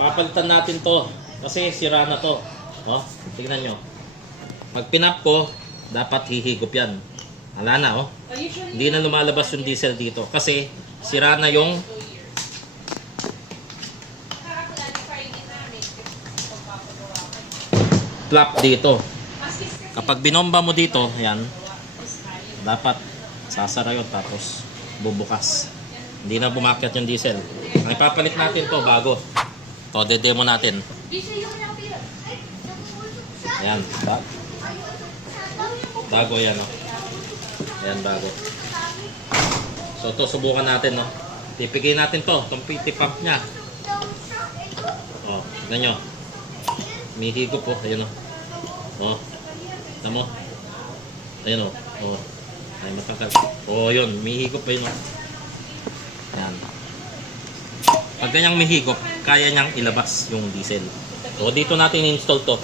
papalitan natin to kasi sira na to. Oh, tingnan nyo. Pag pinap ko, dapat hihigop yan. Wala na, oh. Hindi na lumalabas yung diesel dito kasi sira na yung flap dito. Kapag binomba mo dito, yan, dapat sasara yun tapos bubukas. Hindi na bumakyat yung diesel. Ang ipapalit natin to bago. To, demo natin. Ayan, bago yan, no? Ayan, bago. So, to subukan natin, no? Tipigay natin to, itong PT pump nya. O, tignan nyo. May higop po, ayun, no? O, tignan mo. Ayun, o. O, ay, matangkal. O, yun, may higop pa yun, no? Ayan. Pag ganyang may higop, kaya niyang ilabas yung diesel. So, dito natin install to.